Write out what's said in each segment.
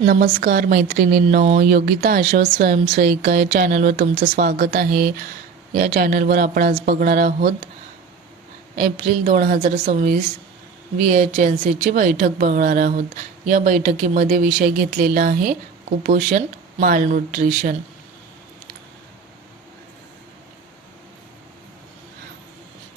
नमस्कार मैत्रिणींनो, योगिता आशा स्वयंसेविका या चॅनलवर तुमचं स्वागत आहे. या चॅनलवर आपण आज बघणार आहोत एप्रिल 2026 VHNCची बैठक बघणार आहोत. या बैठकीमध्ये विषय घेतलेला आहे कुपोषण, मालन्यूट्रिशन.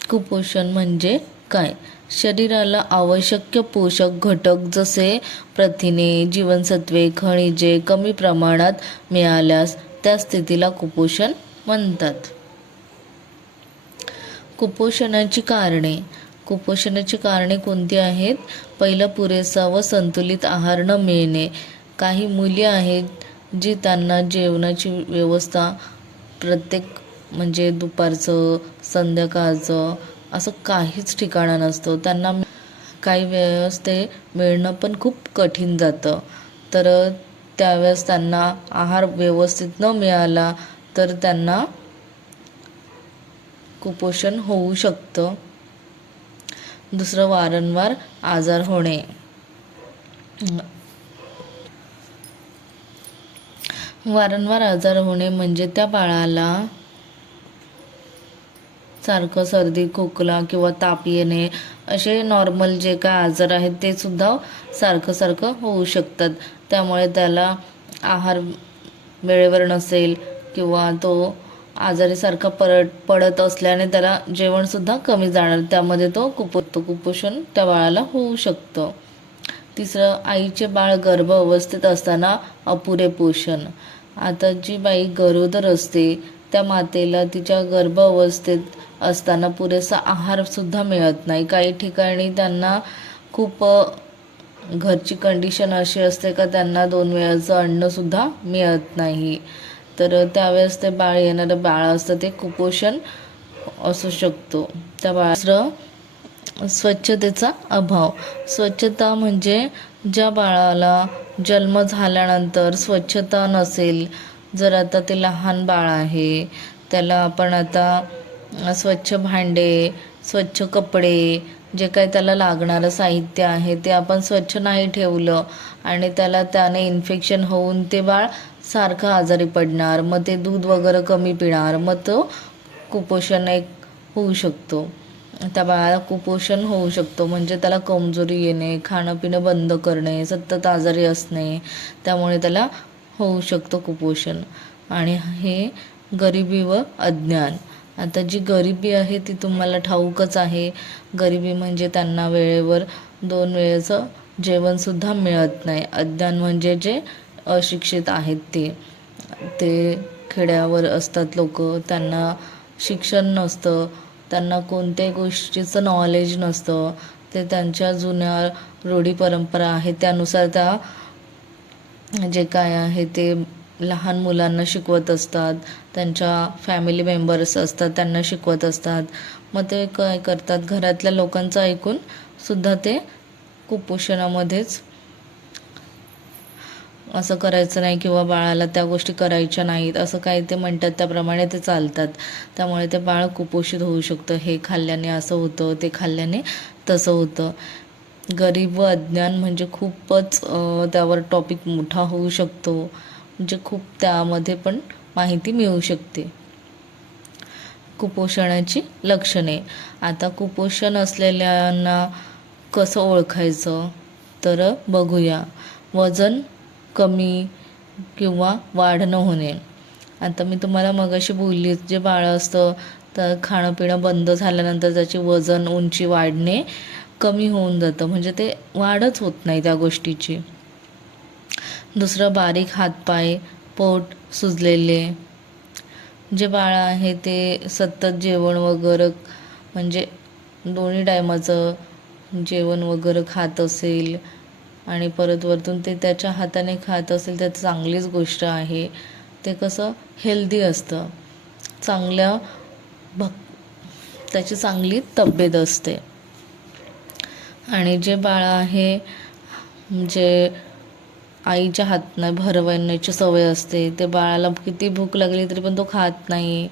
कुपोषण म्हणजे काय? शरीराला आवश्यक पोषक घटक जसे प्रथिने, जीवनसत्वे, खनिजे कमी प्रमाणात मिळाल्यास त्या स्थितीला कुपोषण म्हणतात. कुपोषणाची कारणे कोणती आहेत? पहिलं, पुरेसा व संतुलित आहार न मिळणे. काही मुले आहेत जी त्यांना जेवणाची व्यवस्था म्हणजे दुपारचं, संध्याकाळचं असं काहीच ठिकाणं नसतं. त्यांना काही वेळेस ते मिळणं पण खूप कठीण जातं. तर त्यावेळेस त्यांना आहार व्यवस्थित न मिळाला तर त्यांना कुपोषण होऊ शकतं. दुसरं, वारंवार आजार होणे. वारंवार आजार होणे म्हणजे त्या बाळाला सारखं सर्दी, खोकला किंवा ताप येणे असे नॉर्मल जे काय आजार आहेत ते सुद्धा सारखं होऊ शकतात. त्यामुळे त्याला आहार वेळेवर नसेल किंवा तो आजारी सारखा पडत असल्याने त्याला जेवणसुद्धा कमी जाणार, त्यामध्ये तो कुपोषण त्या बाळाला होऊ शकतं. तिसरं, आईचे बाळ गर्भ अवस्थेत असताना अपुरे पोषण. आता जी बाई गरोदर असते त्या मातेला तिच्या गर्भ अवस्थेत असताना पुरेसा आहारसुद्धा मिळत नाही. काही ठिकाणी त्यांना खूप घरची कंडिशन अशी असते का त्यांना 2 वेळाचं अन्नसुद्धा मिळत नाही. तर त्यावेळेस ते येणारं बाळ असतं ते कुपोषण असू शकतो त्या बाळाचं. स्वच्छतेचा अभाव. स्वच्छता म्हणजे ज्या बाळाला जन्म झाल्यानंतर स्वच्छता नसेल, जर आता ते लहान बाळ आहे त्याला आपण आता स्वच्छ भांडे, स्वच्छ कपडे, जे काही त्याला लागणारं साहित्य आहे ते आपण स्वच्छ नाही ठेवलं आणि त्याने इन्फेक्शन होऊन ते बाळ सारखं आजारी पडणार. मग ते दूध वगैरे कमी पिणार, मग तो कुपोषण होऊ शकतो. त्या बाळाला कुपोषण होऊ शकतो म्हणजे त्याला कमजोरी येणे, खाणं पिणं बंद करणे, सतत आजारी असणे, त्यामुळे त्याला होऊ शकतो कुपोषण. आणि हे गरिबी व अज्ञान. आता जी गरिबी आहे ती तुम्हाला ठाऊकच आहे. गरिबी म्हणजे त्यांना वेळेवर 2 वेळेचं जेवणसुद्धा मिळत नाही. अज्ञान म्हणजे जे अशिक्षित आहेत ते खेड्यावर असतात लोक, त्यांना शिक्षण नसतं, त्यांना कोणत्याही गोष्टीचं नॉलेज नसतं. ते त्यांच्या जुन्या रूढी परंपरा आहेत त्यानुसार त्या जे काय आहे ते लहान मुलांना शिकवत असतात, त्यांच्या फॅमिली मेंबर्स असतात त्यांना शिकवत असतात. मग ते काय करतात, घरातल्या लोकांचं ऐकून सुद्धा ते कुपोषणामध्येच असं करायचं नाही किंवा बाळाला त्या गोष्टी करायच्या नाहीत असं काही ते म्हणतात, त्याप्रमाणे ते चालतात. त्यामुळे ते बाळ कुपोषित होऊ शकतं. हे खाल्ल्याने असं होतं, ते खाल्ल्याने तसं होतं. गरीब व अज्ञान म्हणजे खूपच त्यावर टॉपिक मोठा होऊ शकतो, म्हणजे खूप त्यामध्ये पण माहिती मिळू शकते. कुपोषणाची लक्षणे. आता कुपोषण असलेल्यांना कसं ओळखायचं तर बघूया. वजन कमी किंवा वाढ न होणे. आता मी तुम्हाला मगाशी बोलली, जे बाळ असतं तर खाणं पिणं बंद झाल्यानंतर त्याची वजन, उंची वाढणे कमी होऊन जातं, म्हणजे ते वाढच होत नाही त्या गोष्टीची. दुसरं, बारीक हातपाय, पोट सुजलेले. जे बाळ आहे ते सतत जेवण वगैरे म्हणजे 2 टायमाचं जेवण वगैरे खात असेल आणि परत वरतून ते त्याच्या हाताने खात असेल तर चांगलीच गोष्ट आहे. ते कसं हेल्दी असतं, त्याची चांगली तब्येत असते. आणि जे बाळ आहे जे आईच्या हातनं भरवण्याची सवय असते, ते बाळाला किती भूक लागली तरी पण तो खात नाही,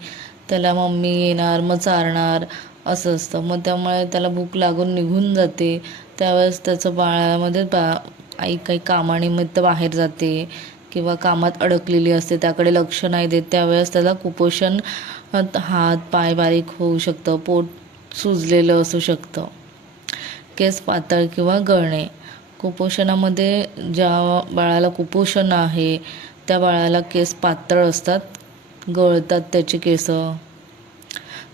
त्याला मम्मी येणार मग चारणार असं असतं. मग त्यामुळे त्याला भूक लागून निघून जाते. त्यावेळेस त्याचं बाळामध्ये आई काही कामानिमित्त बाहेर जाते किंवा कामात अडकलेली असते, त्याकडे लक्ष नाही देत, त्यावेळेस त्याला कुपोषण, हात पाय बारीक होऊ शकतं, पोट सुजलेलं असू शकतं, केस पातळ किंवा गळणे. कुपोषणामध्ये ज्या बाळाला कुपोषण आहे त्या बाळाला केस पातळ असतात, गळतात त्याची केस,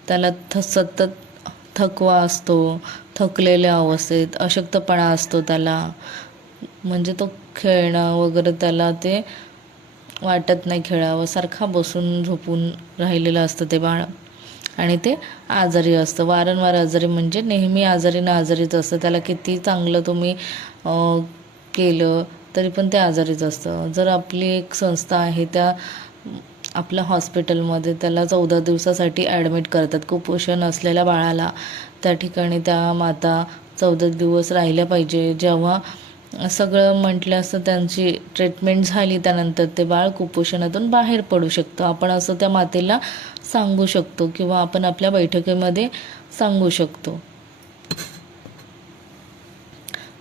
त्याला सतत थकवा असतो, थकलेल्या अवस्थेत अशक्तपणा असतो त्याला, म्हणजे तो खेळणं वगैरे त्याला ते वाटत नाही खेळावं, सारखा बसून झोपून राहिलेलं असतं ते बाळ, आणि ते आजारी असतं, वारंवार आजारी, म्हणजे नेहमी आजारी ना आजारीच असतं. त्याला किती चांगलं तुम्ही केलं तरी पण ते आजारीच असतं. जर आपली एक संस्था आहे त्या आपल्या हॉस्पिटलमध्ये त्याला 14 दिवसासाठी ॲडमिट करतात कुपोषण असलेल्या बाळाला, त्या ठिकाणी त्या माता 14 दिवस राहिल्या पाहिजे. जेव्हा सगळं म्हटलं असतं, त्यांची ट्रीटमेंट झाली, त्यानंतर ते बाळ कुपोषणातून बाहेर पडू शकतं. आपण असं त्या मातेला सांगू शकतो किंवा आपण आपल्या बैठकीमध्ये सांगू शकतो.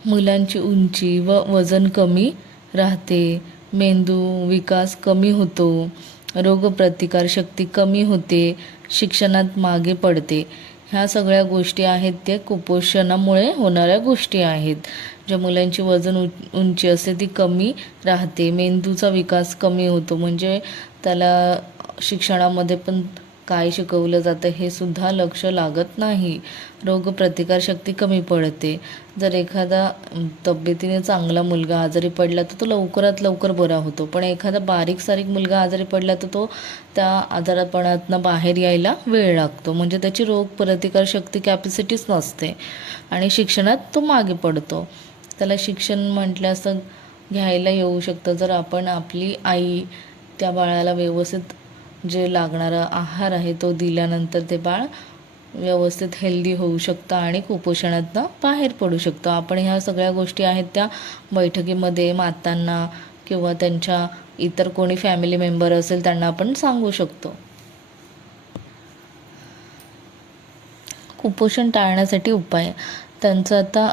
मुलांची उंची व वजन कमी राहते, मेंदू विकास कमी होतो, रोगप्रतिकारशक्ती कमी होते, शिक्षणात मागे पडते. ह्या सगळ्या गोष्टी आहेत त्या कुपोषणामुळे होणाऱ्या गोष्टी आहेत. ज्या मुलांची वजन उंची असते ती कमी राहते, मेंदूचा विकास कमी होतो, म्हणजे त्याला शिक्षणामध्ये पण काय शिकवलं जातं हे सुद्धा लक्ष लागत नाही, रोगप्रतिकारशक्ती कमी पडते. जर एखादा तब्येतीने चांगला मुलगा आजारी पडला तर तो लवकरात लवकर बरा होतो, पण एखादा बारीक सारीक मुलगा आजारी पडला तर तो त्या आजारपणातनं बाहेर यायला वेळ लागतो, म्हणजे त्याची रोगप्रतिकारशक्ती कॅपॅसिटीच नसते आणि शिक्षणात तो मागे पडतो. त्याला शिक्षण म्हटलं असं घ्यायला येऊ शकतं जर आपण आपली आई त्या बाळाला व्यवस्थित जे लागणारा आहार आहे तो दिल्यानंतर ते बाळ व्यवस्थित हेल्दी होऊ शकतं आणि कुपोषणातनं बाहेर पडू शकतं. आपण ह्या सगळ्या गोष्टी आहेत त्या बैठकीमध्ये मातांना किंवा त्यांच्या इतर कोणी फॅमिली मेंबर असेल त्यांना आपण सांगू शकतो. कुपोषण टाळण्यासाठी उपाय. त्यांचं आता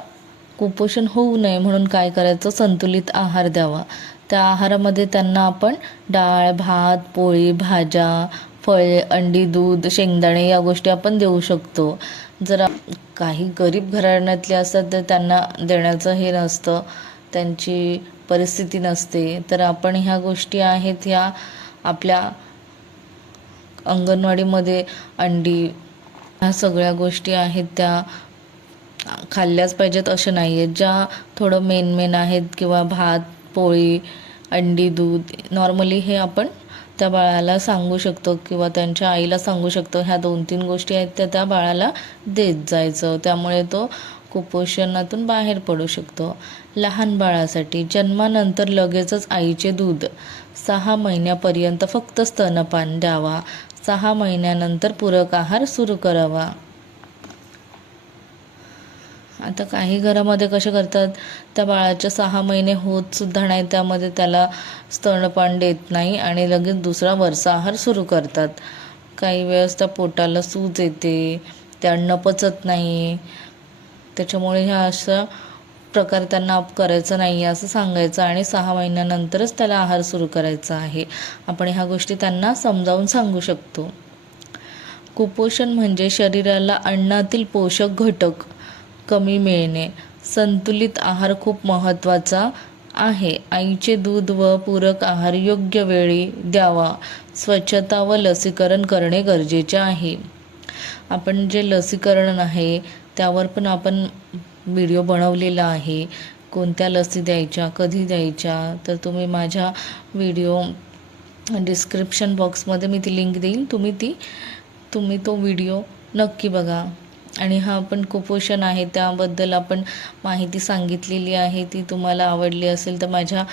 कुपोषण होऊ नये म्हणून काय करायचं, संतुलित आहार द्यावा. त्या आहारामध्ये त्यांना आपण डाळ, भात, पोळी, भाज्या, फळे, अंडी, दूध, शेंगदाणे या गोष्टी आपण देऊ शकतो. जर काही गरीब घराण्यातले असतात तर त्यांना देण्याचं हे नसतं, त्यांची परिस्थिती नसते, तर आपण ह्या गोष्टी आहेत ह्या आपल्या अंगणवाडीमध्ये अंडी, ह्या सगळ्या गोष्टी आहेत त्या खाल्ल्याच पाहिजेत असं नाही आहे. ज्या थोडं मेन आहेत किंवा भात, पोळी, अंडी, दूध, नॉर्मली हे आपण त्या बाळाला सांगू शकतो किंवा त्यांच्या आईला सांगू शकतो. ह्या 2-3 गोष्टी आहेत त्या त्या बाळाला देत जायचं, त्यामुळे तो कुपोषणातून बाहेर पडू शकतो. लहान बाळासाठी जन्मानंतर लगेचच आईचे दूध, 6 महिन्यापर्यंत फक्त स्तनपान द्यावा, 6 महिन्यानंतर पूरक आहार सुरू करावा. आता काही घरामध्ये कसे करतात, त्या बाळाच्या 6 महिने होत सुद्धा नाही त्यामध्ये त्याला स्तनपान देत नाही आणि लगेच दुसरा वरचा आहार सुरू करतात. काही वेळेस त्या पोटाला सूज येते, ते अन्न पचत नाही, त्याच्यामुळे ह्या अशा प्रकार त्यांना करायचं नाही असं सांगायचं आणि 6 महिन्यानंतरच त्याला आहार सुरू करायचा आहे. आपण ह्या गोष्टी त्यांना समजावून सांगू शकतो. कुपोषण म्हणजे शरीराला अन्नातील पोषक घटक कमी मिळणे. संतुलित आहार खूप महत्त्वाचा आहे. आईचे दूध व पूरक आहार योग्य वेळी द्यावा. स्वच्छता व लसीकरण करणे गरजेचे आहे. आपण जे लसीकरण आहे त्यावर पण आपण व्हिडिओ बनवलेला आहे, कोणत्या लसी द्यायच्या, कधी द्यायच्या, तर तुम्ही माझ्या व्हिडिओ डिस्क्रिप्शन बॉक्समध्ये मी ती लिंक देईन, तुम्ही तो व्हिडिओ नक्की बघा. आणि हा पण कुपोषण आहे त्याबद्दल आपण माहिती सांगितलेली आहे, ती तुम्हाला आवडली असेल तर माझ्या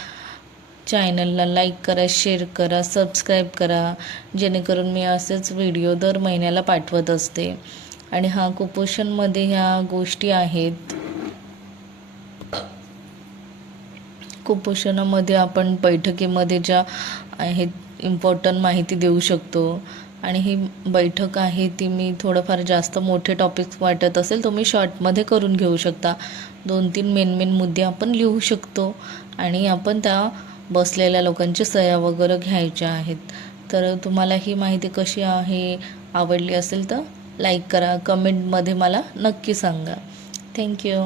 चॅनलला लाईक करा, शेअर करा, सबस्क्राईब करा, जेणेकरून मी असेच व्हिडिओ दर महिन्याला पाठवत असते. आणि हा कुपोषणमध्ये ह्या गोष्टी आहेत. कुपोषणामध्ये आपण बैठकीमध्ये ज्या आहेत इम्पॉर्टंट माहिती देऊ शकतो. आणि ही बैठक आहे ती मी थोडंफार जास्त मोठे टॉपिक्स वाटत असेल तुम्ही शॉर्टमध्ये करून घेऊ शकता. 2-3 मेन मुद्दे आपण लिहू शकतो आणि आपण त्या बसलेल्या लोकांची सह्या वगैरे घ्यायच्या आहेत. तर तुम्हाला ही माहिती कशी आहे, आवडली असेल तर लाईक करा, कमेंटमध्ये मला नक्की सांगा. थँक्यू.